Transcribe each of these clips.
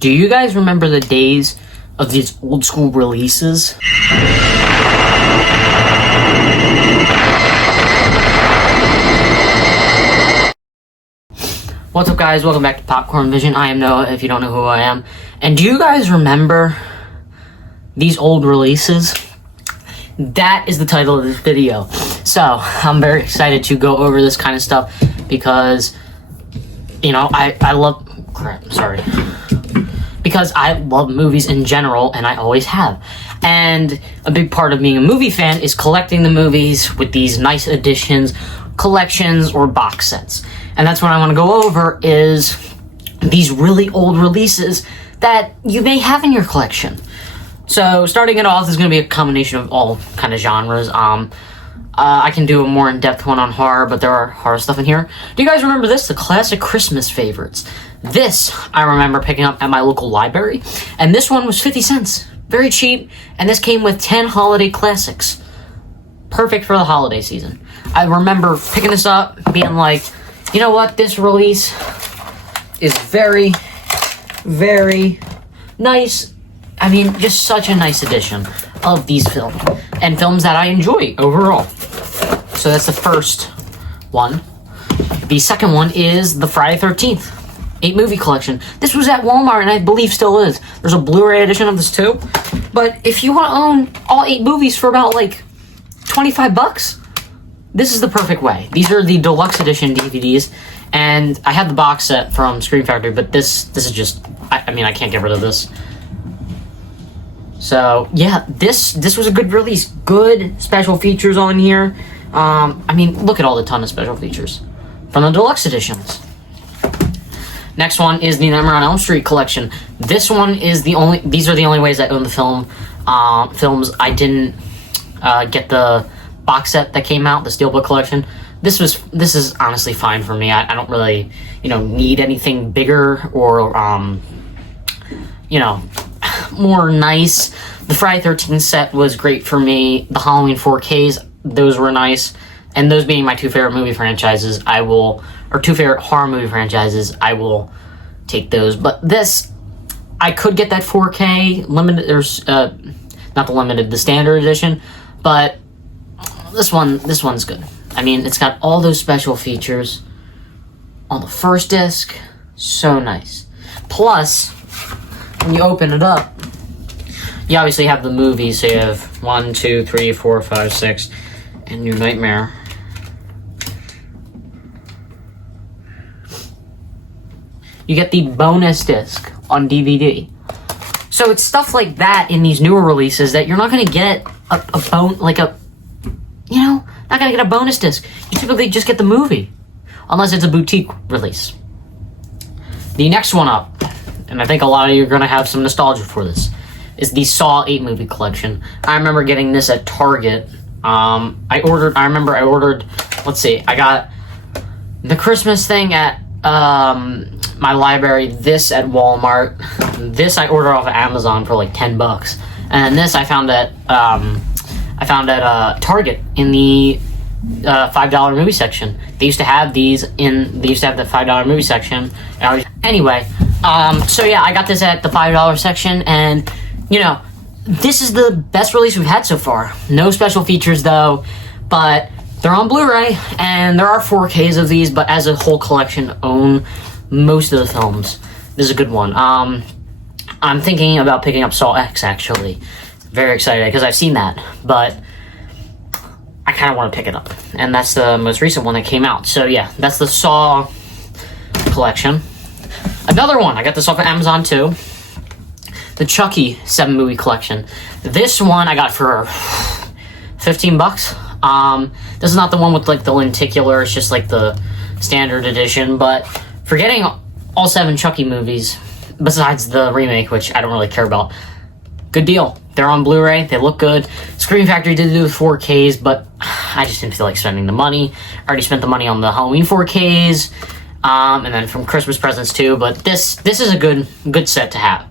Do you guys remember the days of these old school releases? What's up, guys? Welcome back to Popcorn Vision. I am Noah, if you don't know who I am. And do you guys remember these old releases? That is the title of this video. So, I'm very excited to go over this kind of stuff because, you know, I love... Crap, sorry. Because I love movies in general, and I always have. And a big part of being a movie fan is collecting the movies with these nice editions, collections, or box sets. And that's what I want to go over is these really old releases that you may have in your collection. So starting it off is going to be a combination of all kind of genres. I can do a more in-depth one on horror, but there are horror stuff in here. Do you guys remember this? The classic Christmas favorites. This I remember picking up at my local library, and this one was 50 cents. Very cheap, and this came with 10 holiday classics. Perfect for the holiday season. I remember picking this up, being like, you know what, this release is very, very nice. I mean, just such a nice edition of these films, and films that I enjoy overall. So that's the first one. The second one is the Friday 13th 8-movie collection. This was at Walmart, and I believe still is. There's a Blu-ray edition of this too. But if you want to own all 8 movies for about like 25 bucks, this is the perfect way. These are the deluxe edition DVDs, and I had the box set from Scream Factory, but this is just, I mean, I can't get rid of this. So yeah, this was a good release. Good special features on here. I mean, look at all the ton of special features from the deluxe editions. Next one is the Nightmare on Elm Street collection. This one is these are the only ways I own the films. I didn't get the box set that came out, the Steelbook collection. This is honestly fine for me. I don't really, need anything bigger or, more nice. The Friday 13th set was great for me. The Halloween 4Ks, those were nice. And those being my two favorite movie franchises, two favorite horror movie franchises, I will take those. But this, I could get that 4K limited, not the limited, the standard edition, but this one's good. I mean, it's got all those special features on the first disc. So nice. Plus, when you open it up, you obviously have the movies. So you have 1, 2, 3, 4, 5, 6, and New Nightmare. You get the bonus disc on DVD. So it's stuff like that in these newer releases that you're not going to get not going to get a bonus disc. You typically just get the movie, unless it's a boutique release. The next one up, and I think a lot of you are going to have some nostalgia for this, is the Saw 8-movie collection. I remember getting this at Target. I ordered, let's see, I got the Christmas thing at my library, this at Walmart, this I ordered off of Amazon for like 10 bucks, and this I found at Target in the $5 movie section. They used to have the $5 movie section. Anyway, so yeah, I got this at the $5 section, and this is the best release we've had so far. No special features though, but they're on Blu-ray, and there are 4Ks of these, but as a whole collection, own most of the films. This is a good one. I'm thinking about picking up Saw X, actually. Very excited, because I've seen that, but I kind of want to pick it up. And that's the most recent one that came out. So yeah, that's the Saw collection. Another one, I got this off of Amazon too. The Chucky 7-movie collection. This one I got for 15 bucks. This is not the one with like the lenticular, it's just like the standard edition, but for getting all 7 Chucky movies, besides the remake, which I don't really care about, good deal. They're on Blu-ray, they look good. Scream Factory did do the 4Ks, but I just didn't feel like spending the money. I already spent the money on the Halloween 4Ks, and then from Christmas presents too, but this is a good set to have.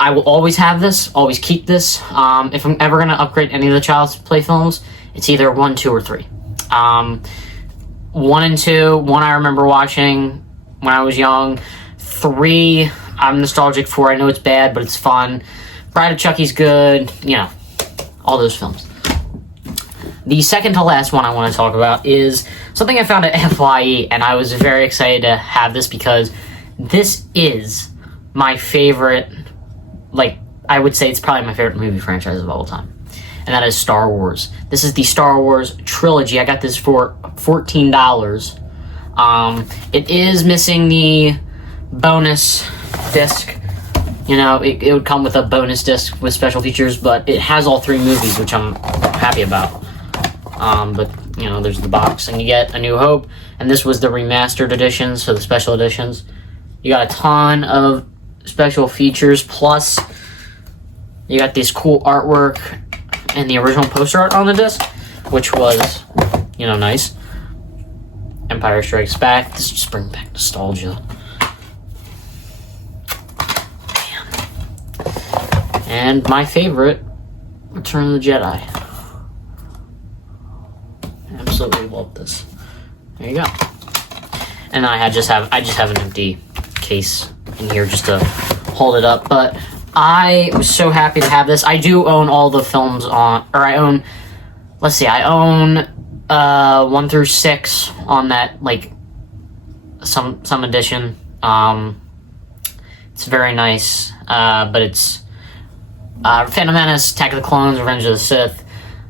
I will always have this, always keep this. If I'm ever going to upgrade any of the Child's Play films, it's either 1, 2, or 3. 1 and 2, 1 I remember watching when I was young. 3, I'm nostalgic for. I know it's bad, but it's fun. Bride of Chucky's good. You know, all those films. The second to last one I want to talk about is something I found at FYE, and I was very excited to have this because this is my favorite, like, I would say it's probably my favorite movie franchise of all time, and that is Star Wars. This is the Star Wars trilogy. I got this for $14. It is missing the bonus disc. You know, it would come with a bonus disc with special features, but it has all 3 movies, which I'm happy about. But, you know, there's the box, and you get A New Hope, and this was the remastered editions, so the special editions. You got a ton of special features, plus you got this cool artwork and the original poster art on the disc, which was, you know, nice. Empire Strikes Back. This just brings back nostalgia. And my favorite, Return of the Jedi. Absolutely love this. There you go. And I just have an empty case in here just to hold it up. But I was so happy to have this. I do own all the films on, or I own, let's see, I own 1 through 6 on that, like, some edition. It's very nice, but it's Phantom Menace, Attack of the Clones, Revenge of the Sith,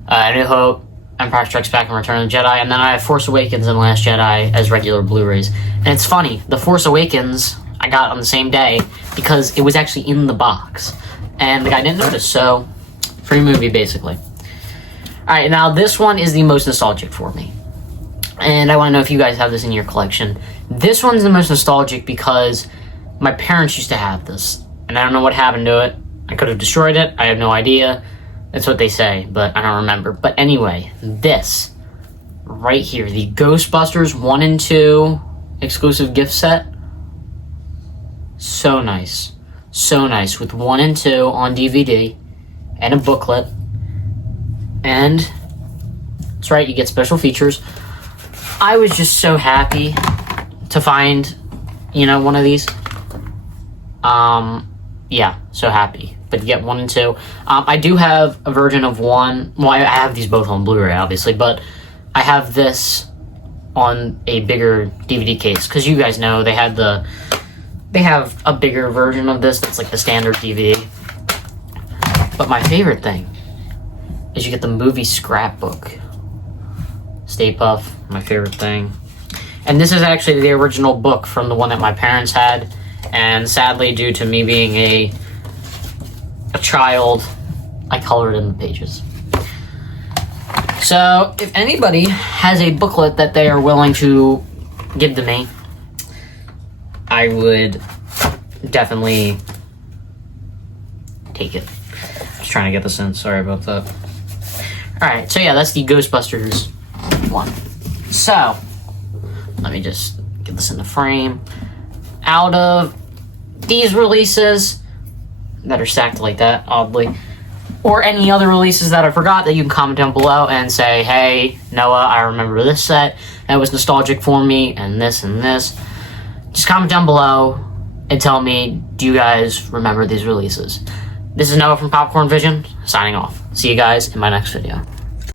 A New Hope, Empire Strikes Back, and Return of the Jedi, and then I have Force Awakens and Last Jedi as regular Blu-rays. And it's funny, the Force Awakens I got on the same day because it was actually in the box, and the guy didn't notice, so free movie, basically. Alright, now this one is the most nostalgic for me, and I want to know if you guys have this in your collection. This one's the most nostalgic because my parents used to have this, and I don't know what happened to it. I could have destroyed it, I have no idea. That's what they say, but I don't remember. But anyway, this right here, the Ghostbusters 1 and 2 exclusive gift set. So nice. So nice, with 1 and 2 on DVD and a booklet. And that's right, you get special features. I was just so happy to find, you know, one of these. Yeah, so happy. But you get 1 and 2. I do have a version of 1. Well, I have these both on Blu-ray, obviously, but I have this on a bigger DVD case because you guys know they have a bigger version of this that's like the standard DVD. But my favorite thing is you get the movie scrapbook. Stay Puft, my favorite thing. And this is actually the original book from the one that my parents had. And sadly, due to me being a child, I colored in the pages. So, if anybody has a booklet that they are willing to give to me, I would definitely take it. Just trying to get this in, sorry about that. Alright, so yeah, that's the Ghostbusters one. So, let me just get this in the frame. Out of these releases that are stacked like that, oddly, or any other releases that I forgot, that you can comment down below and say, hey, Noah, I remember this set, that was nostalgic for me, and this and this. Just comment down below and tell me, do you guys remember these releases? This is Noah from Popcorn Vision, signing off. See you guys in my next video.